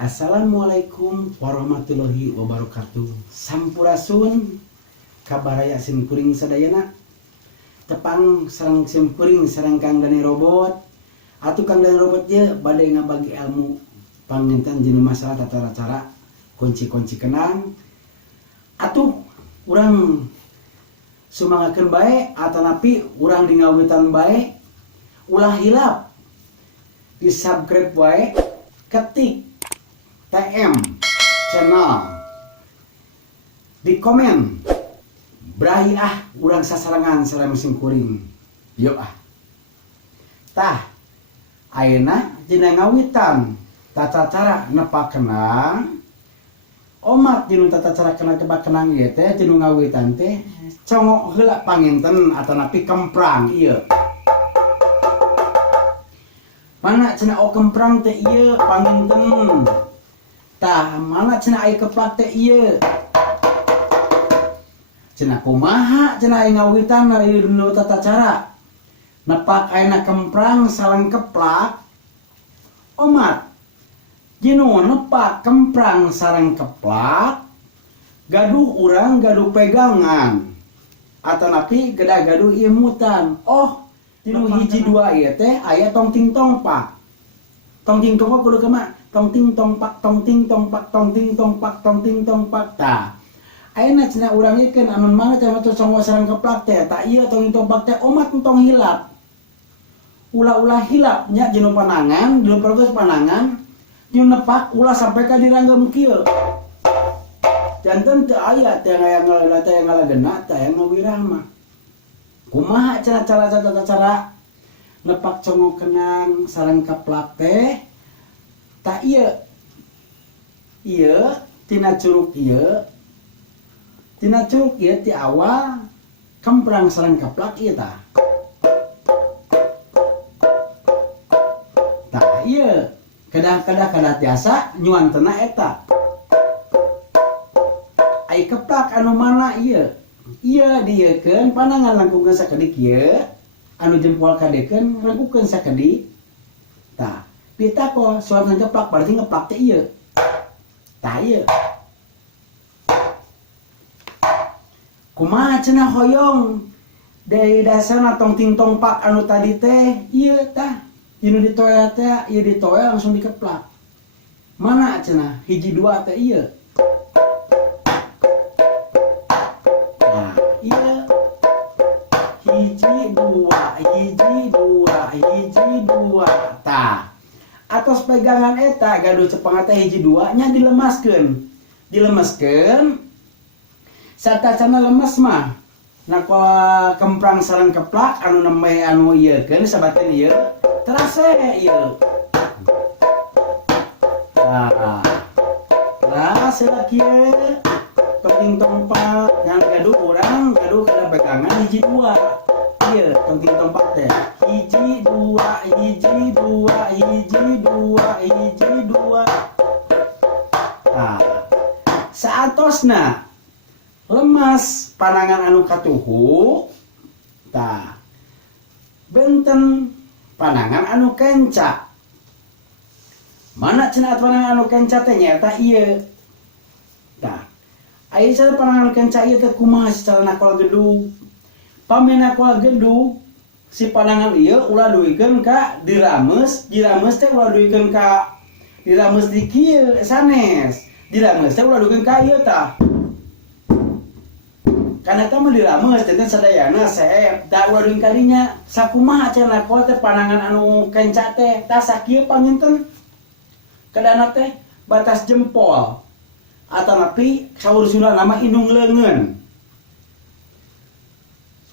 Assalamualaikum warahmatullahi wabarakatuh. Sampurasun kabaraya simkuring sadayana. Tepang sareng simkuring sareng Kang Dani Robot. Atuh Kang Dani Robot ye bade ngabagi ilmu panginten jeung masalah tata cara kunci-kunci kenang. Atuh urang sumangakeun bae atanapi urang dingawitan bae ulah hilap. Di subscribe wae, ketik TM channel, di komen berahi urang sasarangan sareng mesin kuring yuk tah ayeuna dina ngawitan tata cara nepak kenang omat dinu tata cara nebak kenang ieu teh dinu ngawitan teh congok heula panginten atanapi kemprang ieu mana cenah kemprang teh ieu panginten tah mana cenah aya keplak teh ieu cenah kumaha cenah aya ngawitan ari dinu tata cara nepak ayeuna kemprang sareng keplak omat jinu nepak kemprang sareng keplak gaduh urang gaduh pegangan atanapi gedah gaduh imutan dinu hiji dua ieu teh aya tong ting tong pak tong ting tong pak kudu kumaha tong ting tong pak tong ting tong pak tong ting tong pak tong ting tong pak tah ayeuna cenah urang ikeun amun mana teh matos congok sareng keplak teh tah ieu tong ting tong pak teh omat tong hilap ulah-ulah hilap nya jeung panangan jeung proses panangan jeung nepak ulah sampai ka diranggem kieu janten teu aya teh aya ngalageuna teh aya ngawirah mah kumaha cenah cara nepak congok kenang sareng keplak teh tah ieu tina curug ieu ti awal kemprang sareng keplak ieu tah ieu kedah tiasa nyuantena eta ai keplak anu mana ieu diekeun panangan langkungkeun sakedik ieu anu jempol kadekeun rengkukeun sakedik tah pita kok suatan keplak berarti ngeplak teh ieu tah ieu kumaha cenah hoyong dari dasarna tong ting tong pak anu tadi teh ieu tah inu ditoya teh ieu ditoya langsung dikeplak mana cenah hiji dua teh ieu nah ieu hiji dua tah atos pegangan eta gaduh cepeng teh hiji dua nya dilemeskeun satacana lemes mah nakala kemprang sareng keplak anu nembe anu ieu keun sabateun ieu terase ieu terase lagi tong tompak yang gaduh urang gaduh kada pegangan hiji dua ieu tong tompak teh hiji dua nah saatosna lemas panangan anu katuhu tah benten panangan anu kenca mana cenah panangan anu kenca teh nyata ieu tah aya cara panangan anu kenca ieu teh kumaha secara nakola gedug pamina nakola gedug si panangan ieu ulah duikeun ka dirames teh ulah duikeun ka dirames di kieu sanes dirames teh ulah duikeun ka ieu tah karena eta mah dirames teh sadayana saep da ulah duikeun ka dinya sakumaha cenah nakola teh panangan anu kenca teh tah sakieu panginten kadana teh batas jempol atanapi saur sunda nama indung leungeun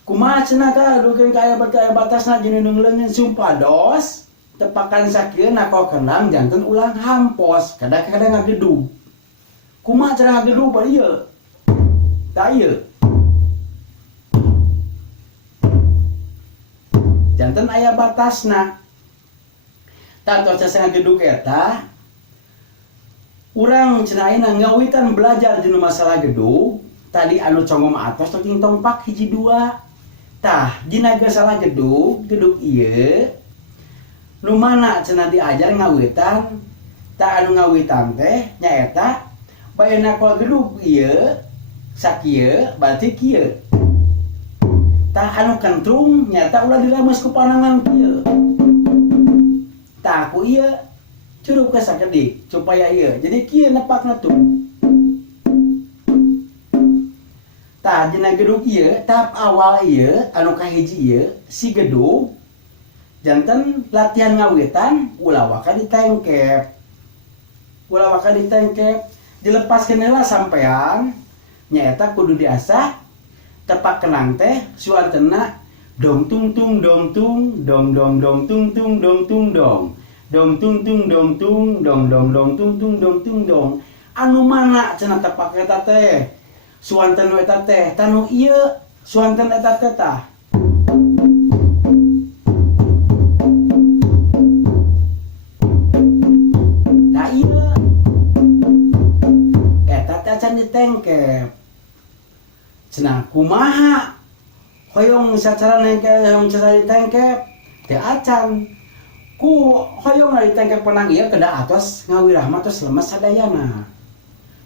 kumaha cenah tah dukeun ka aya batasna jeung indung leungeun sumpados tepakan sakieu nakol kenang janten ulang hampos kada-kada ngagedug kumaha cara ngagedug bari ieu tah ieu janten aya batasna tah tos cara ngagedug eta urang cenah ayeuna ngawitan belajar dina masalah gedug tadi anu congom atos tong ting tong pak hiji dua tah dina salah gedug ieu nu mana cenah diajar ngawitan tak anu ngawitan teh nyaeta bayeuna kalau gedug ieu sakieu berarti kieu tak anu kentrung nyata ulah dirames ku panangan kieu tak ku ieu curup ke sakedik supaya ieu jadi kieu nepakna tuh tak dina gedug ieu tahap awal ieu anu kahiji ieu si gedug janten latihan ngawitan ulah waka ditengkep dilepaskeun heula sampean nyaeta kudu diasah tepak kenang teh suantena dong tung tung dong tung dong dong dong tung tung dong tung dong dong tung tung dong tung dong dong dong tung tung dong tung dong anu mana cenah tepak eta teh suantena eta teh tanu ieu suantena eta teh tah ditengkep cenah kumaha hoyong sacara nengke hoyong cara ditengkep teu acan ku hoyong ditengkep penang ieu kedah atos ngawirah mah tos lemes sadayana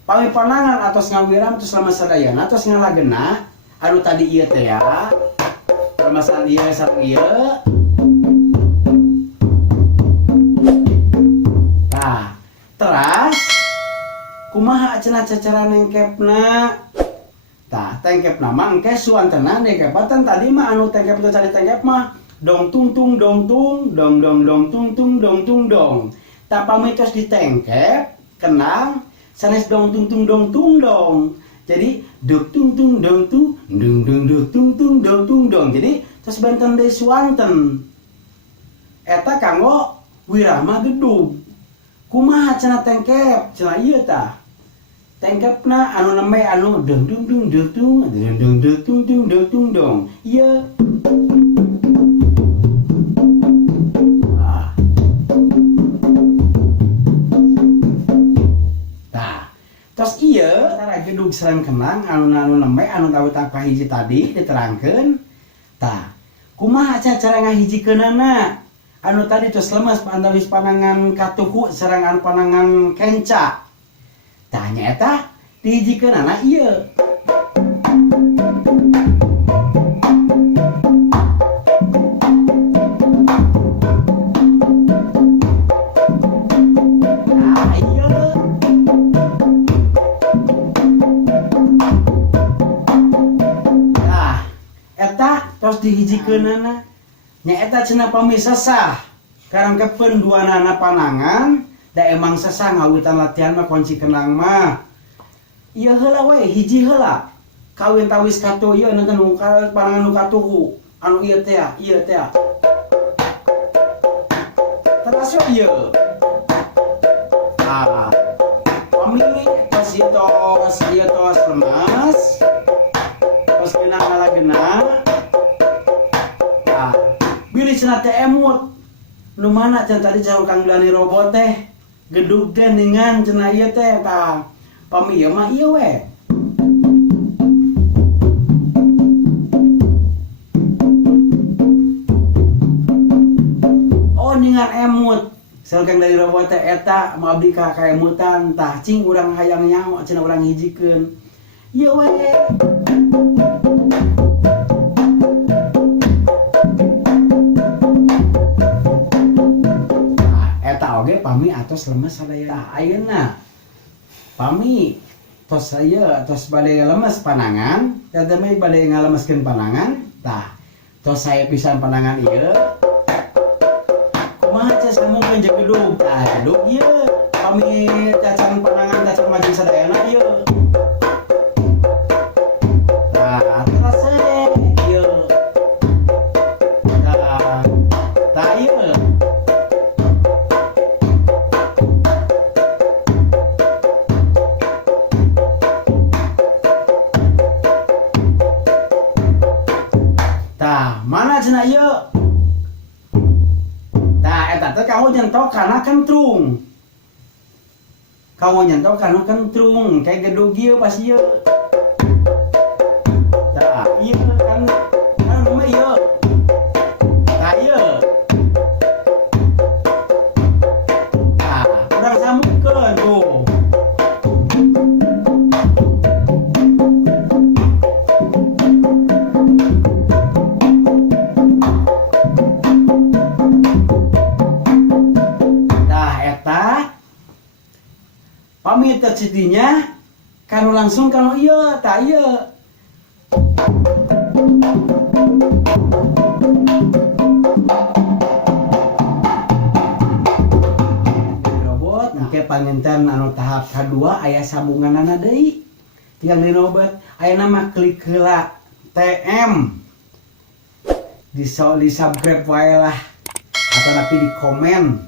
pami panangan atos ngawirah tos lemes sadayana tos ngalageuna anu tadi ieu teh ya lemesan ieu sareng ieu nah teras kumaha cenah cara nengkepna tah tengkepna mah engke suantena nengkepatan tadi mah anu tengkep teh cari tengkep mah dong tung tung dong tung dong dong dong tung tung dong tung dong tah pamitos ditengkep kenang sanes dong tung tung dong tung dong jadi dok tung tung dong tung dong dong dok tung tung dong tung dong jadi tos benten deui suanten eta kanggo wirama gedug kumaha cenah tengkep cenah ieu tah tengkepna anu nembe anu dong dung dung dong tung dong dong dong tung tung dong tung dong ieu tah tos ieu tara gedug sareng kenang anu nembe anu tahu tak hiji tadi diterangkeun tah kumaha cara ngahijikeunana anu tadi tos lemes antawis panangan katuhu sareng anu panangan kenca tanya eta dihijikeun anak ieu nah ieu nah eta tos dihijikeunana nya eta cenah pami sesah karangkepeun duanana panangan da emang sesah ngawitan latihan mah kunci kenang mah ieu heula we hiji heula kawin tawis katu ieu nanti nu panangan nu katuhu anu ieu teh terus ieu ah pami tos ieu tos lemas tos geuna ngalageuna ah bilih cenah teh emut nu mana can tadi jauh Kang Dani robot teh gedug teh ningan cenah ieu teh tah pami ieu mah ieu we oh ningan emut sareng Kang Dani robot teh eta mabdi ka kaemutan tah cing urang hayang nyawa cenah urang hijikeun ieu we oge pami atos lemes sadaya ayeuna pami tos saya tos bade lemes panangan teh mah bade ngalemeskeun panangan tah tos saya pisan panangan ieu kumaha ca samukeun jeung gedug tah gedug ieu pami cacan panangan cacan majeng sadayana ieu tah terus ieu tah ieu mana cenah ieu tah eta teh kamu nyentok kana kentrung kamu nyentok kana kentrung kayak gedug ieu pas ieu tah ieu kan anu mah ieu tah ieu tah urang samuk pamit citinya kanu langsung kanu iya tak iya robot engke panginten anu tahap kedua aya sambunganana deui yang di robot aya nama klik heula TM di subscribe wae lah atau napi di komen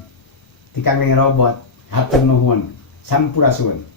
di kang robot hatur nuhun sampurasun.